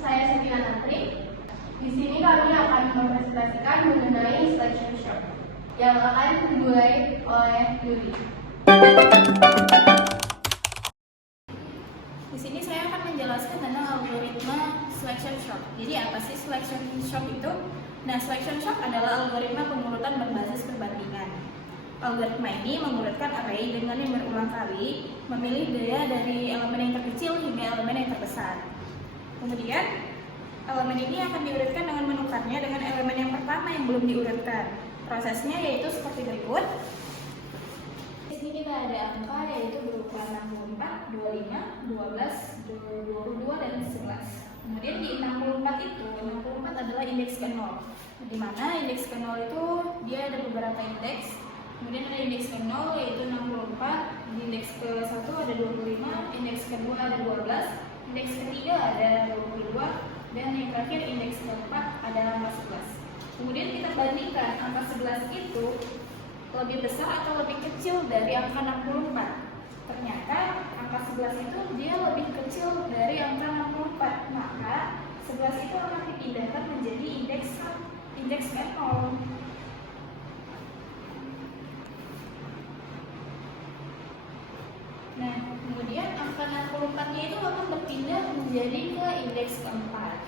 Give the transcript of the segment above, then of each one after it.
Saya Sabina Natri. Di sini kami akan mempresentasikan mengenai selection shop yang akan dimulai oleh Yuli. Di sini saya akan menjelaskan tentang algoritma selection shop. Jadi apa sih selection shop itu? Nah, selection shop adalah algoritma pengurutan berbasis perbandingan. Algoritma ini mengurutkan array dengan yang berulang kali, memilih daya dari elemen yang terkecil hingga elemen yang terbesar. Kemudian, elemen ini akan diurutkan dengan menukarnya dengan elemen yang pertama yang belum diurutkan. Prosesnya yaitu seperti berikut. Di sini kita ada angka yaitu berupa 64, 25, 12, 22, dan 11. Kemudian di 64 itu, 64 adalah indeks ke 0. Di mana indeks ke 0 itu dia ada beberapa indeks. Kemudian ada indeks ke 0 yaitu 64, di indeks ke 1 ada 25, indeks kedua ada 12, indeks ketiga ada 22, dan yang terakhir indeks keempat ada angka 11. Kemudian kita bandingkan angka 11 itu lebih besar atau lebih kecil dari angka 64. Ternyata angka 11 itu dia lebih kecil dari angka 64. Maka 11 itu akan dipindahkan menjadi indeks ke 0. Nah, kemudian angka 64-nya itu akan berpindah menjadi ke indeks keempat.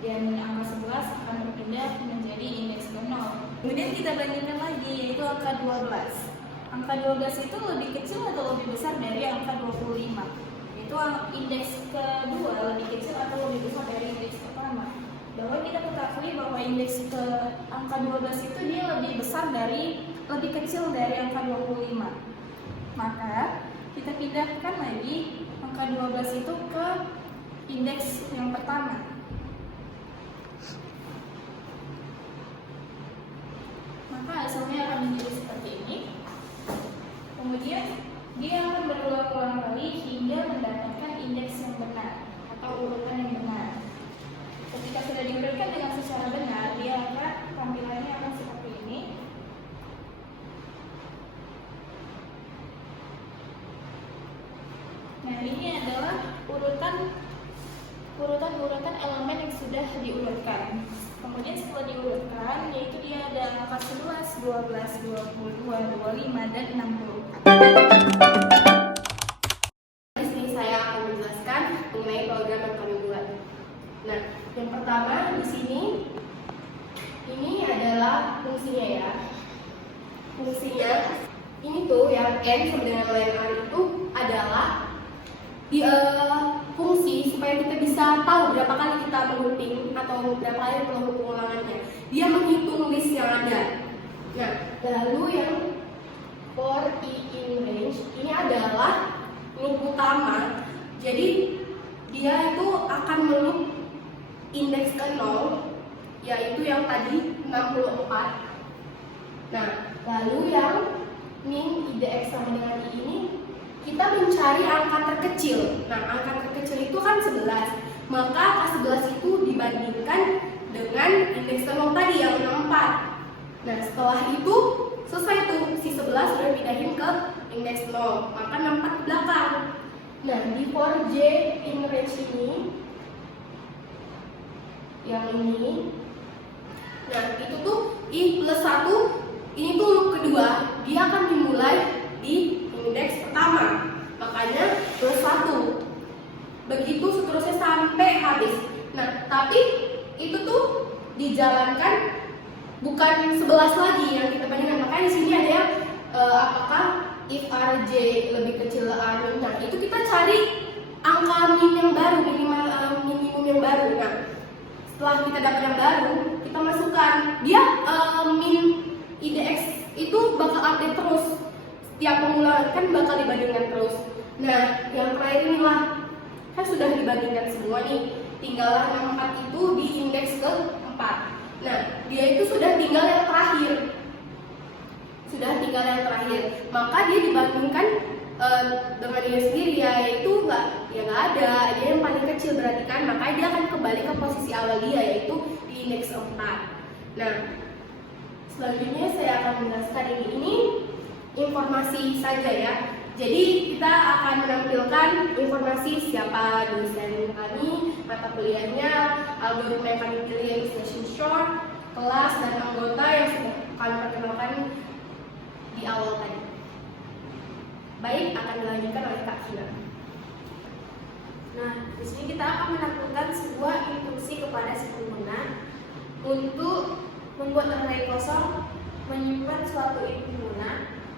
Dan angka 11 akan berpindah menjadi indeks ke 0. Kemudian kita bandingkan lagi, yaitu angka 12. Angka 12 itu lebih kecil atau lebih besar dari angka 25. Yaitu indeks kedua lebih kecil atau lebih besar dari indeks pertama. Bahwa kita ketahui bahwa indeks ke angka 12 itu dia lebih kecil dari angka 25. Maka kita pindahkan lagi angka 12 itu ke indeks yang pertama. Maka hasilnya akan menjadi seperti ini. Kemudian dia akan berulang-ulang kali hingga mendapatkan indeks yang benar atau urutan yang benar. Ketika sudah diurutkan dengan secara benar, dia akan tampilannya akan seperti ini. Nah, ini adalah urutan elemen yang sudah diurutkan. Kemudian setelah diurutkan, yaitu dia ada angka 11, 12, 22, 25, dan 64. Di sini saya akan menjelaskan mengenai program yang kami buat. Nah, yang pertama di sini ini adalah fungsinya ya. Fungsinya ini tuh yang n sama dengan ln r itu adalah fungsi supaya kita bisa tahu berapa kali kita menguping atau berapa kali melakukan pengulangannya. Dia menghitung list yang ada. Nah, lalu yang for i in range ini adalah loop utama. Jadi dia itu akan meloop indeks ke 0, yaitu yang tadi 64. Nah, lalu yang min idx sama dengan i ini kita mencari angka terkecil. Nah, angka terkecil itu kan 11. Maka angka 11 itu dibandingkan dengan indeks 0 tadi yang 64. Nah, setelah itu selesai tuh, si 11 sudah pindahin ke indeks 0. Maka 64 ke belakang. Nah, di for j in range ini yang ini. Nah, itu tuh i plus 1, ini tuh loop kedua. Dia akan dimulai di indeks pertama, makanya plus 1. Begitu seterusnya sampai habis. Nah, tapi itu tuh dijalankan bukan 11 lagi yang kita bandingkan. Makanya di sini ada yang apakah if rj lebih kecil r min. Nah, itu kita cari angka min yang baru, minimum yang baru. Nah, setelah kita dapat yang baru, kita masukkan. Dia min idx itu bakal update terus. Setiap pengulangan kan bakal dibandingkan terus. Nah, yang terakhir inilah kan sudah dibandingkan semua nih. Tinggallah 64 itu di indeks ke-4. Nah, dia itu sudah tinggal yang terakhir. Maka dia dibandingkan dengan dia sendiri, yaitu nggak ada. Dia yang paling kecil berarti kan. Maka dia akan kembali ke posisi awal dia, yaitu di indeks 4. Nah, selanjutnya saya akan menjelaskan ini informasi saja ya. Jadi kita akan menampilkan informasi siapa dosen kami, mata kuliahnya, algoritma yang kami pilih yaitu selection short, kelas, dan anggota yang sudah kami perkenalkan di awal tadi. Baik, akan dilanjutkan oleh Kak Kina. Nah, di sini kita akan menampilkan sebuah instruksi kepada si pengguna untuk membuat array kosong, menyimpan suatu input pengguna,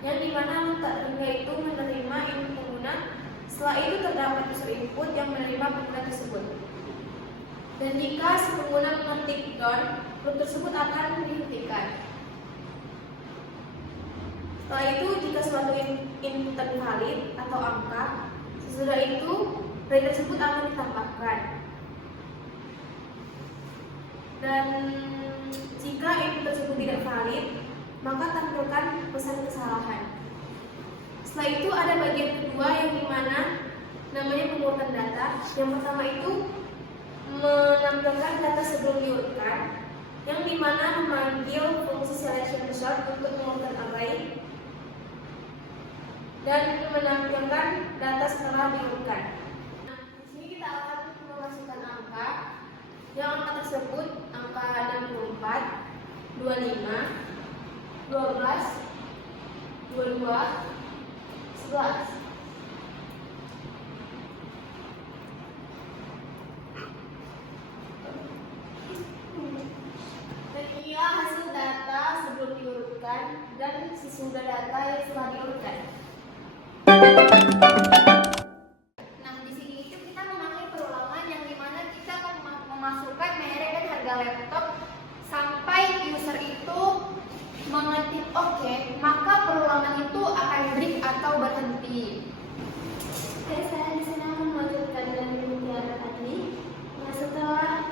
yang dimana letak tangga itu menerima input pengguna. Setelah itu terdapat unsur input yang menerima pengguna tersebut. Dan jika si pengguna mengetik done, loop tersebut akan dihentikan. Setelah itu, jika suatu input valid atau angka, sesudah itu array tersebut akan ditambahkan. Dan jika input tersebut tidak valid, maka tampilkan pesan kesalahan. Setelah itu ada bagian kedua yang dimana namanya pengurutan data. Yang pertama itu menampilkan data sebelum diurutkan, yang dimana memanggil fungsi selection sort untuk mengurutkan array dan menampilkan data setelah diurutkan. Nah, di sini kita akan memasukkan angka. Yang angka tersebut angka 64, 25, 12, 22, 11. Dan ini hasil data sebelum diurutkan dan sesudah data yang setelah diurutkan. Nah, di sini itu kita memakai perulangan yang dimana kita akan memasukkan merek dan harga laptop sampai user itu mengetik oke, maka perulangan itu akan break atau berhenti. Oke, saya di sini akan melanjutkan dari mutiara tadi. Nah, setelah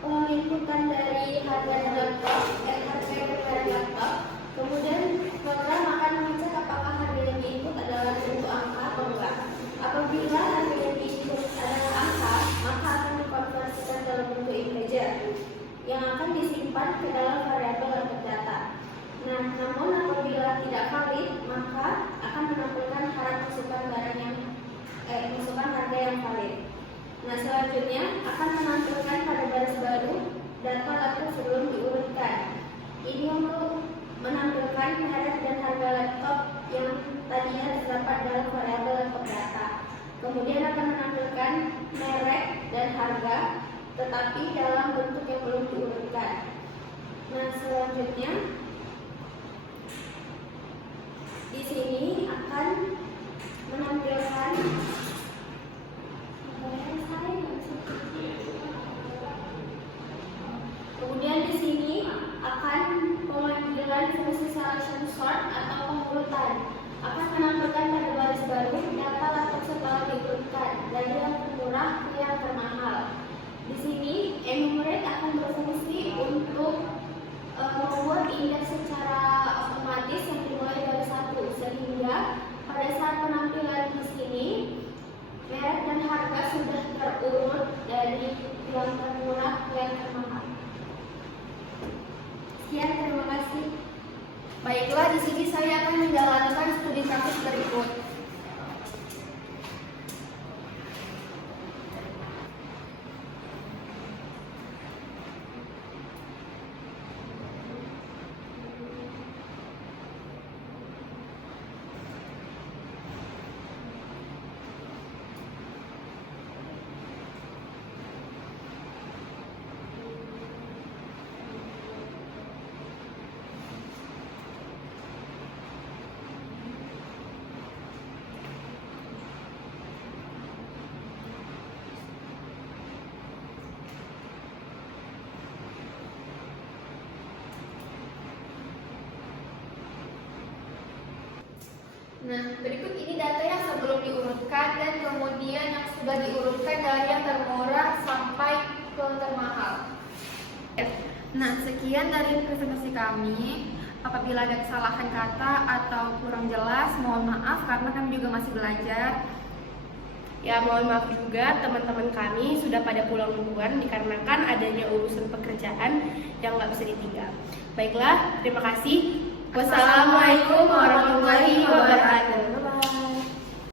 menginputkan dari harga laptop, harga laptop, kemudian program akan mengecek apakah harga yang diinput adalah bentuk angka atau enggak. Apabila harga yang diinput adalah angka, maka akan dikonversikan dalam bentuk integer yang akan disimpan ke dalam variabel laptop data. Nah, namun apabila tidak valid, maka akan menampilkan syarat masukkan barang yang masukkan harga yang valid. Nah, selanjutnya akan menampilkan pada baris baru data laptop sebelum diurutkan. Ini untuk menampilkan merek dan harga laptop yang tadinya terdapat dalam variabel laptop data. Kemudian akan menampilkan merek dan harga, tetapi dalam bentuk yang belum diurutkan. Nah, selanjutnya di sini akan menampilkan kemudian di sini akan pemanggilan fungsi selection sort atau pengurutan, akan menampilkan pada baris baru data laptop setelah diurutkan dari yang termurah ke yang termahal. Di sini enumerate akan berfungsi untuk membuat indeks secara otomatis yang dimulai dari 1, sehingga pada saat penampilan di sini merek dan harga sudah terurut dari yang termurah ke yang termahal. Sekian, terima kasih. Baiklah, di sini saya akan menjalankan studi kasus berikut. Nah, berikut ini data yang sebelum diurutkan dan kemudian yang sudah diurutkan dari yang termurah sampai ke termahal. Nah, sekian dari presentasi kami. Apabila ada kesalahan kata atau kurang jelas, mohon maaf karena kami juga masih belajar. Ya, mohon maaf juga teman-teman kami sudah pada pulang duluan dikarenakan adanya urusan pekerjaan yang nggak bisa ditinggal. Baiklah, terima kasih. Wassalamualaikum warahmatullahi wabarakatuh.